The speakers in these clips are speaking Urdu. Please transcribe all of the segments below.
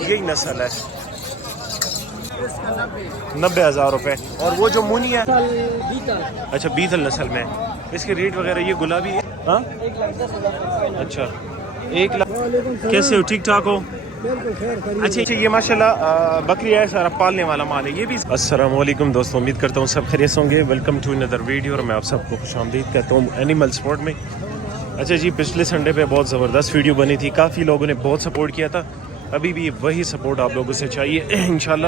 یہی نسل ہے 90,000 روپے. اور وہ جو مونی ہے اچھا بیتل نسل میں اس کے ریٹ وغیرہ یہ گلابی ہے ہاں اچھا 1 لاکھ. کیسے ہو ٹھیک ٹھاک ہو؟ اچھا یہ ماشاءاللہ بکری ہے سارا پالنے والا مال ہے یہ بھی. السلام علیکم دوستوں، امید کرتا ہوں سب خیریت ہوں گے. ویلکم ٹو اندر ویڈیو اور میں آپ سب کو خوش آمدید کہتا ہوں اینیمل سپورٹ میں. اچھا جی پچھلے سنڈے پہ بہت زبردست ویڈیو بنی تھی، کافی لوگوں نے بہت سپورٹ کیا تھا. ابھی بھی وہی سپورٹ آپ لوگوں سے چاہیے. انشاءاللہ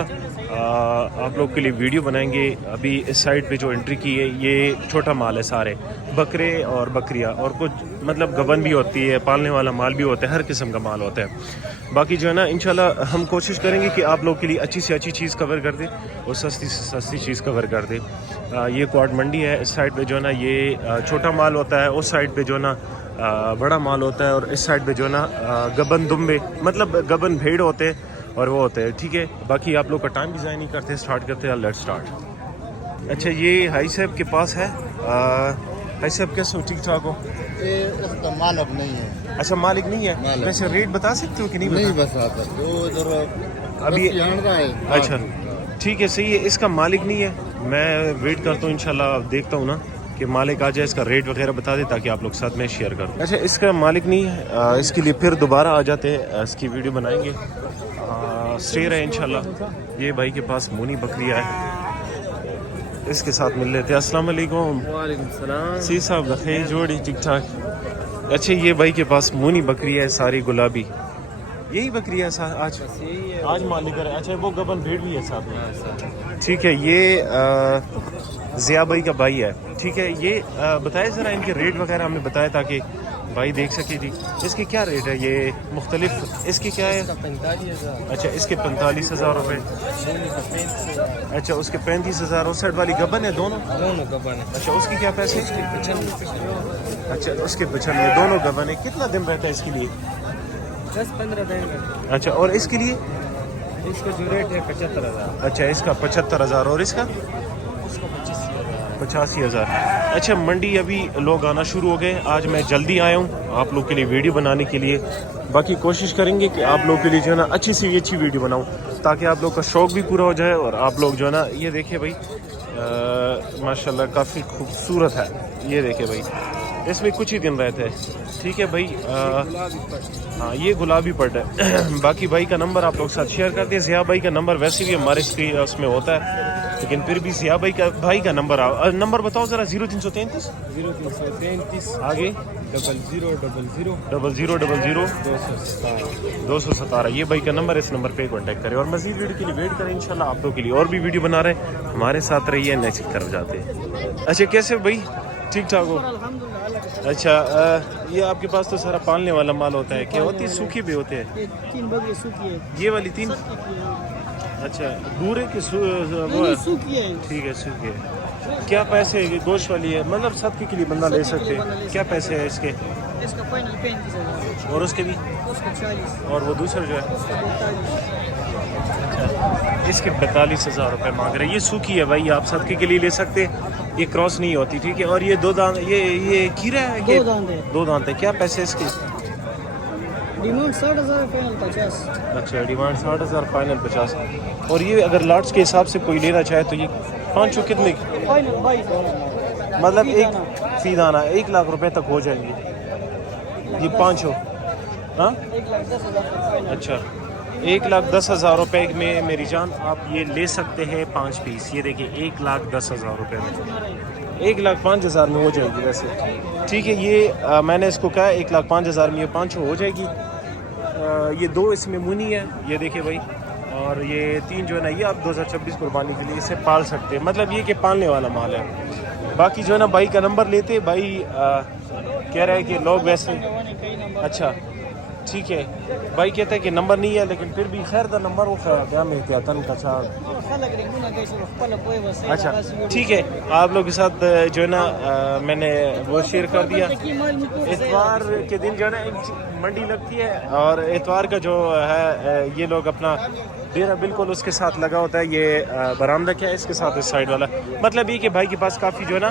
آپ لوگ کے لیے ویڈیو بنائیں گے. ابھی اس سائڈ پہ جو انٹری کی ہے یہ چھوٹا مال ہے، سارے بکرے اور بکریاں اور کچھ مطلب گبن بھی ہوتی ہے، پالنے والا مال بھی ہوتا ہے، ہر قسم کا مال ہوتا ہے. باقی جو ہے نا انشاءاللہ ہم کوشش کریں گے کہ آپ لوگ کے لیے اچھی سے اچھی چیز کور کر دیں اور سستی سے سستی چیز کور کر دیں. یہ کوارٹ منڈی ہے، اس سائڈ پہ جو ہے نا یہ چھوٹا مال ہوتا ہے، اس سائڈ پہ جو ہے نا بڑا مال ہوتا ہے، اور اس سائڈ پہ جو ہے نا گبن دمبے مطلب گبن بھیڑ ہوتے ہیں اور وہ ہوتے ہیں. ٹھیک ہے باقی آپ لوگ کا ٹائم بھی ضائع نہیں کرتے، سٹارٹ کرتے ہیں. Let start. اچھا یہ حاجی صاحب کے پاس ہے. حاجی صاحب کیسے ہو ٹھیک ٹھاک ہو؟ اس کا مالک نہیں ہے. اچھا مالک نہیں ہے، ویسے ریٹ بتا سکتے ہو کہ نہیں بتا سکتے وہ ادھر ابھی ہے. اچھا ٹھیک ہے صحیح ہے. اس کا مالک نہیں ہے، میں ویٹ کرتا ہوں انشاءاللہ دیکھتا ہوں نا کہ مالک آ جائے، اس کا ریٹ وغیرہ بتا دے تاکہ آپ لوگ ساتھ میں شیئر کر دیں. اچھا اس کا مالک نہیں ہے، اس کے لیے پھر دوبارہ آ جاتے ہیں، اس کی ویڈیو بنائیں گے. اسٹے رہے انشاءاللہ. یہ بھائی کے پاس مونی بکریاں ہے، اس کے ساتھ مل لیتے. السلام علیکم. وعلیکم السلام. سی صاحب بخیر جوڑی ٹھیک ٹھاک. اچھا یہ بھائی کے پاس مونی بکری ہے ساری گلابی، یہی بکری ہے آج مالک ہے. اچھا وہ گبن بھیڑ بھی ہے ساتھ میں. ٹھیک ہے یہ ضیاء بھائی کا بھائی ہے. ٹھیک ہے یہ بتائے ذرا ان کے ریٹ وغیرہ ہمیں بتایا تاکہ بھائی دیکھ سکے. جی اس کی کیا ریٹ ہے؟ یہ مختلف اس کی کیا ہے؟ 45,000. اچھا اس کے 45,000 روپے. اچھا اس کے 35,000. اس سائڈ والی گبن ہے دونوں گبن ہے. اچھا اس کی کیا پیسے؟ 95. اچھا اس کے 95 دونوں گبن ہے. کتنا دن رہتا ہے اس کے لیے؟ 10-15 دن. اچھا اور اس کے لیے اس کا جو ریٹ ہے 75,000. اچھا اس کا 75,000 اور اس کا اس کو 85,000. 85,000. اچھا منڈی ابھی لوگ آنا شروع ہو گئے. آج میں جلدی آیا ہوں آپ لوگ کے لیے ویڈیو بنانے کے لیے. باقی کوشش کریں گے کہ آپ لوگ کے لیے جو ہے نا اچھی سی اچھی ویڈیو بناؤں تاکہ آپ لوگ کا شوق بھی پورا ہو جائے. اور آپ لوگ جو ہے نا یہ دیکھیں بھائی ماشاءاللہ کافی خوبصورت ہے. یہ دیکھیں بھائی اس میں کچھ ہی دن رہتے ہیں. ٹھیک ہے بھائی ہاں یہ گلابی پٹ ہے. باقی بھائی کا نمبر آپ لوگ ساتھ شیئر کر دیں. ضیاء بھائی کا نمبر ویسے بھی ہمارے اس میں ہوتا ہے لیکن پھر بھی ضیاء بھائی کا نمبر بتاؤ ذرا. 0333 0333 آگے 0000 0000 217. یہ بھائی کا نمبر، اس نمبر پہ کانٹیکٹ کریں اور مزید ویڈیو کے لیے ویٹ کریں. انشاءاللہ آپ لوگ کے لیے اور بھی ویڈیو بنا رہے ہیں. ہمارے ساتھ رہیے، نیکسٹ طرف جاتے ہیں. اچھا کیسے بھائی ٹھیک ٹھاک ہو؟ اچھا یہ آپ کے پاس تو سارا پالنے والا مال ہوتا ہے، کیا ہوتی ہے سوکھی بھی ہوتے ہیں؟ 3 بکری سوکھی ہے. یہ والی 3 اچھا بورے کی وہ ہے. سوکھی ہے. ٹھیک ہے سوکھی ہے. کیا پیسے گوشت والی ہے مطلب صدقے کے لیے بندہ لے سکتے ہیں؟ کیا پیسے ہے اس کے؟ اس کا فائنل 35,000. اور اس کے بھی؟ اس کا 40. اور وہ دوسرا جو ہے اس کا 42. اس کے 42,000 روپے مانگ رہے ہیں. یہ سوکھی ہے بھائی، آپ صدقے کے لیے لے سکتے ہیں، یہ کراس نہیں ہوتی. ٹھیک ہے اور یہ 2 دانت یہ کھیرا ہے کہ 2 دانت ہے. 2 دانت ہے. کیا پیسے اس کے؟ Demand 60,000 final 50. اچھا ڈیمانڈ 60,000 فائنل 50. اور یہ اگر لاٹس کے حساب سے کوئی لینا چاہے تو یہ 5 کتنے فائنل 22,000 مطلب ایک فی دانہ 1 لاکھ روپے تک ہو جائیں گے یہ 5 ہو؟ ہاں 1,10,000. اچھا 1,10,000 روپے میں میری جان آپ یہ لے سکتے ہیں 5 پیس. یہ دیکھیں 1,10,000 روپے میں 1,05,000 میں ہو جائے گی ویسے. ٹھیک ہے یہ میں نے اس کو کہا 1,05,000 میں یہ 5 ہو جائے گی. یہ 2 اس میں مونی ہے یہ دیکھیں بھائی، اور یہ 3 جو ہے نا یہ آپ 2026 قربانی کے لیے اسے پال سکتے ہیں. مطلب یہ کہ پالنے والا مال ہے. باقی جو ہے نا بھائی کا نمبر لیتے. بھائی کہہ رہے ہیں کہ لوگ ویسے اچھا ٹھیک ہے بھائی کہتے ہیں کہ نمبر نہیں ہے لیکن پھر بھی خیر دا نمبر وہ خیر میں احتیاطاً کا چار. اچھا ٹھیک ہے آپ لوگ کے ساتھ جو ہے نا میں نے وہ شیئر کر دیا. اتوار کے دن جو ہے نا منڈی لگتی ہے اور اتوار کا جو ہے یہ لوگ اپنا ڈیرا بالکل اس کے ساتھ لگا ہوتا ہے. یہ برآمدہ کیا ہے اس کے ساتھ اس سائڈ والا، مطلب یہ کہ بھائی کے پاس کافی جو ہے نا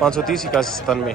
530 81 97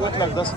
1,10,000।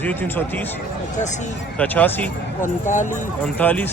0330 85 39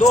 2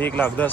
1,10,000।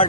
8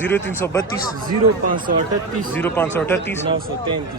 0538 0538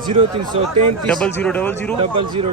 0333 0000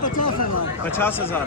50,000। 50,000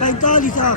45,000।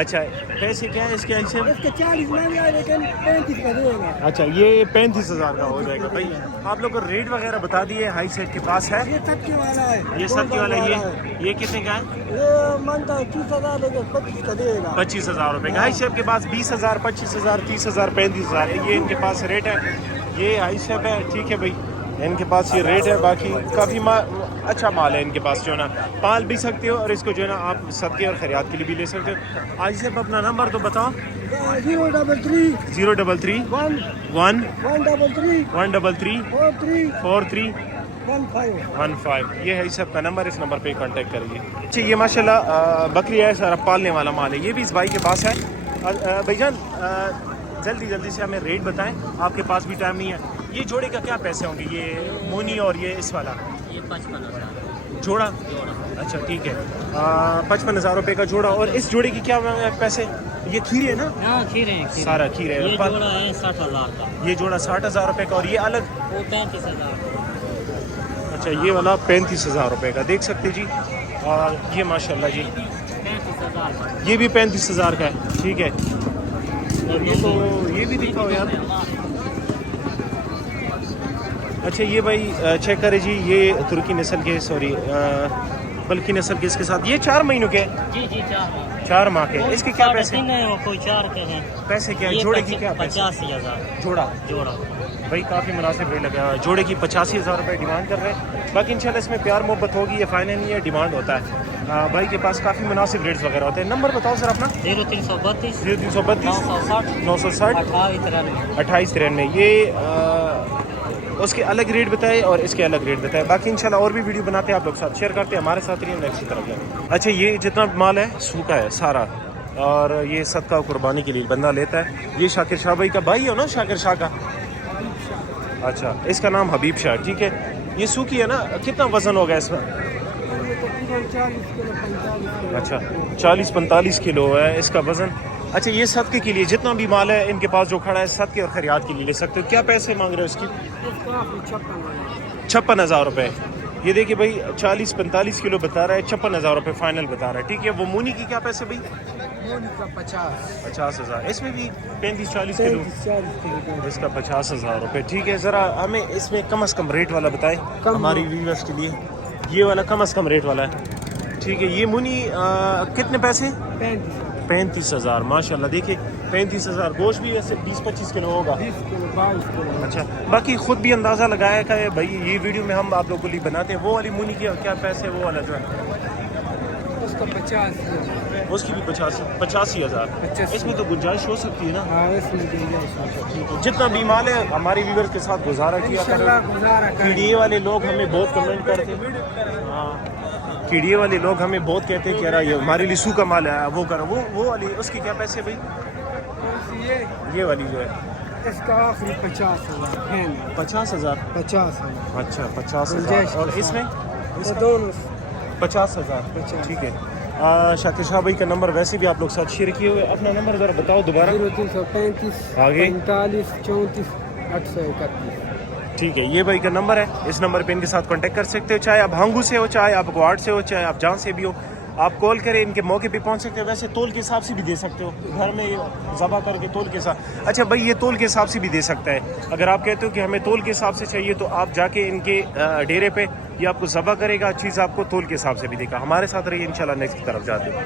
اچھا پیسے کیا ہے اس کے ایسے؟ اس کے 40 مہنگے ہیں لیکن 35 کا دے گا. اچھا یہ 35,000 کا ہو جائے گا بھائی. آپ لوگ کو ریٹ وغیرہ بتا دیے. ہائی سیٹ کے پاس ہے یہ سب کے والا ہے. یہ سب کے والا. یہ کتنے کا ہے؟ یہ مانتا ہے 30,000 لیکن 25 کا دے گا. 25,000 روپے کا. ہائی شیپ کے پاس 20,000 25,000 30,000 35,000 ہے. یہ ان کے پاس ریٹ ہے. یہ ہائی شیپ ہے. ٹھیک ہے بھائی ان کے پاس یہ ریٹ ہے. باقی کافی اچھا مال ہے ان کے پاس جو ہے نا. پال بھی سکتے ہو اور اس کو جو ہے نا آپ صدقے اور خیرات کے لیے بھی لے سکتے ہو. آج سے اپنا نمبر تو بتاؤ. 033 033 1 133 133 43 15. یہ ہے اس کا نمبر. اس نمبر پہ کانٹیکٹ کریے. اچھا یہ ماشاءاللہ بکری ہے سارا پالنے والا مال ہے. یہ بھی اس بھائی کے پاس ہے. بھائی جان جلدی سے ہمیں ریٹ بتائیں. آپ کے پاس بھی ٹائم نہیں ہے. یہ جوڑے کا کیا پیسے ہوں گے؟ یہ مونی اور یہ اس والا یہ 55,000 جوڑا. اچھا ٹھیک ہے 55,000 روپے کا جوڑا. اور اس جوڑے کی کیا پیسے؟ یہ کھیرے ہے نا؟ ہاں کھیرے ہیں. سارا کھیرے. یہ جوڑا ہے 60,000 کا. یہ جوڑا 60,000 روپے کا. اور یہ الگ وہ 35,000. اچھا یہ والا 35,000 روپے کا. دیکھ سکتے جی. اور یہ ماشاءاللہ جی 35,000 کا. یہ بھی 35,000 کا ہے. ٹھیک ہے. اور یہ تو یہ بھی دکھاؤ یار. اچھا یہ بھائی چیک کرے جی. یہ ترکی نسل کے بلکی نسل کے اس کے ساتھ یہ 4 مہینوں کے. جی 4 ماہ کے. اس کے کیا پیسے؟ کوئی 4 کے ہیں. پیسے کیا ہے جوڑے کی؟ کیا پیسے؟ 85,000 جوڑا بھائی کافی مناسب ریٹ لگا ہوا ہے. جوڑے کی 85,000 روپے ڈیمانڈ کر رہے ہیں. باقی انشاءاللہ اس میں پیار محبت ہوگی. یہ فائنل نہیں ہے ڈیمانڈ ہوتا ہے. بھائی کے پاس کافی مناسب ریٹس وغیرہ ہوتے ہیں. نمبر بتاؤ سر اپنا. 0332 0332 960 960 2893. 2893. یہ اس کے الگ ریٹ بتائے اور اس کے الگ ریٹ بتائے. باقی انشاءاللہ اور بھی ویڈیو بناتے ہیں آپ لوگ ساتھ شیئر کرتے ہیں. ہمارے ساتھ رہیے. نیکسٹ کی طرف جائیں. اچھا یہ جتنا مال ہے سوکھا ہے سارا. اور یہ صدقہ قربانی کے لیے بندہ لیتا ہے. یہ شاکر شاہ بھائی کا بھائی ہو نا؟ شاکر شاہ کا. اچھا اس کا نام حبیب شاہ. ٹھیک ہے. یہ سوکھی ہے نا. کتنا وزن ہوگا اس میں؟ اچھا 40-45 کلو ہے اس کا وزن. اچھا یہ صدقے کے لیے جتنا بھی مال ہے ان کے پاس جو کھڑا ہے صدقے اور خیرات کے لیے لے سکتے ہو. کیا پیسے مانگ رہے ہو اس کی؟ 56,000 روپے. یہ دیکھیے بھائی 40-45 کلو بتا رہا ہے. 56,000 روپے فائنل بتا رہا ہے. ٹھیک ہے. وہ مونی کی کیا پیسے بھائی؟ 50,000. اس میں بھی 35-40 کلو. اس کا 50,000 روپے. ٹھیک ہے. ذرا ہمیں اس میں کم از کم ریٹ والا بتائیں ہماری ویورز کے لیے. یہ والا کم از کم ریٹ والا ہے. ٹھیک ہے. یہ مونی کتنے پیسے؟ 35,000. ماشاءاللہ دیکھیے 35,000. گوشت بھی ویسے 20-25 کلو ہوگا. اچھا باقی خود بھی اندازہ لگایا کہ بھائی یہ ویڈیو میں ہم آپ لوگوں کے لیے بناتے ہیں. وہ والی مونی کی کیا پیسے؟ وہ والا جو ہے اس کا 50. اس کی بھی 85,000. اس میں تو گنجائش ہو سکتی ہے نا. ہاں اس میں ٹھیک ہے. جتنا بھی مال ہے ہماری ویور کے ساتھ گزارا کیا کریں. PDA والے لوگ ہمیں بہت کمنٹ کرتے ہیں. ہاں PDA والے لوگ ہمیں بہت کہتے ہیں کہ یار یہ ہمارے لیے سوکھا مال ہے وہ کرو. وہ والی اس کی کیا پیسے بھائی؟ یہ والی جو ہے اس کا آخری 50,000. 50,000. 50,000. اچھا 50,000. اور اس میں دونوں 50,000. ٹھیک ہے. شاکر شاہ بھائی کا نمبر ویسے بھی آپ لوگ ساتھ شیئر کیے ہوئے. اپنا نمبر ذرا بتاؤ دوبارہ. 0335 آگے 45 34 831. ٹھیک ہے. یہ بھائی کا نمبر ہے. اس نمبر پہ ان کے ساتھ کانٹیکٹ کر سکتے ہو. چاہے آپ ہانگو سے ہو, چاہے آپ گواڑ سے ہو, چاہے آپ جہاں سے بھی ہو, آپ کال کریں. ان کے موقع پہ پہنچ سکتے ہو. ویسے تول کے حساب سے بھی دے سکتے ہو. گھر میں ذبح کر کے تول کے ساتھ. اچھا بھائی یہ تول کے حساب سے بھی دے سکتا ہے. اگر آپ کہتے ہو کہ ہمیں تول کے حساب سے چاہیے تو آپ جا کے ان کے ڈیرے پہ یہ آپ کو ذبح کرے گا. چیز آپ کو تول کے حساب سے بھی دے گا. ہمارے ساتھ رہیے. انشاءاللہ نیکسٹ کی طرف جاتے ہیں.